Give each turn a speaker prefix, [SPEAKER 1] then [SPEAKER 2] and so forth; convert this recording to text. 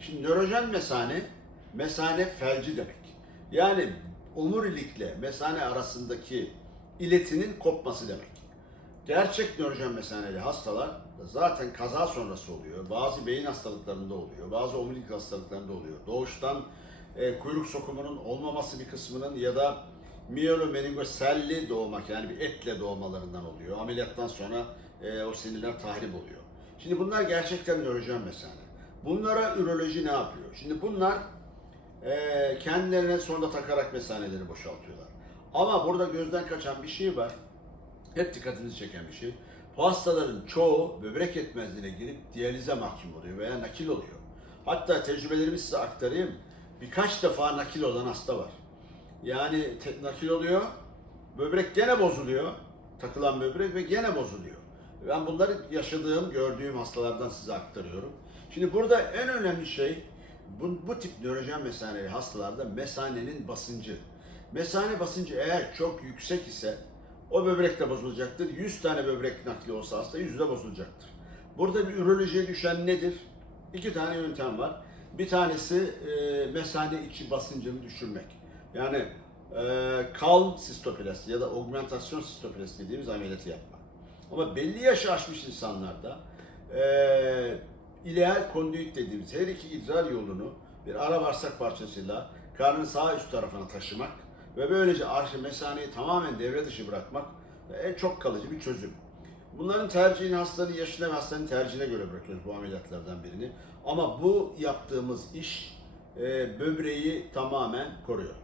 [SPEAKER 1] Şimdi nörojen mesane, mesane felci demek. Yani omurilikle mesane arasındaki iletinin kopması demek. Gerçek nörojen mesaneli hastalar zaten kaza sonrası oluyor. Bazı beyin hastalıklarında oluyor. Bazı omurilik hastalıklarında oluyor. Doğuştan e, kuyruk sokumunun olmaması bir kısmının ya da miyolomeningoselli doğmak yani bir etle doğmalarından oluyor. Ameliyattan sonra e, o sinirler tahrip oluyor. Şimdi bunlar gerçekten nörojen mesane. Bunlara üroloji ne yapıyor? Şimdi bunlar e, kendilerine sonunda takarak mesaneleri boşaltıyorlar. Ama burada gözden kaçan bir şey var hep dikkatinizi çeken bir şey. Bu hastaların çoğu böbrek yetmezliğine girip diyalize mahkum oluyor veya nakil oluyor. Hatta tecrübelerimi size aktarayım. Birkaç defa nakil olan hasta var. Yani nakil oluyor, böbrek gene bozuluyor, takılan böbrek ve gene bozuluyor. Ben bunları yaşadığım, gördüğüm hastalardan size aktarıyorum. Şimdi burada en önemli şey bu, bu tip nörojen mesaneli hastalarda mesanenin basıncı. Mesane basıncı eğer çok yüksek ise o böbrek de bozulacaktır. 100 tane böbrek nakli olsa hasta 100 de bozulacaktır. Burada bir ürolojiye düşen nedir? İki tane yöntem var. Bir tanesi e, mesane içi basıncını düşürmek. Yani e, kalm sistoplasti ya da augmentasyon sistoplasti dediğimiz ameliyatı yapmak. Ama belli yaşı aşmış insanlarda e, ileal kondüit dediğimiz her iki idrar yolunu bir ara bağırsak parçasıyla karnın sağ üst tarafına taşımak ve böylece arşı mesaneyi tamamen devre dışı bırakmak en çok kalıcı bir çözüm. Bunların tercihini hastanın yaşına ve hastanın tercihine göre bırakıyoruz bu ameliyatlardan birini. Ama bu yaptığımız iş e, böbreği tamamen koruyor.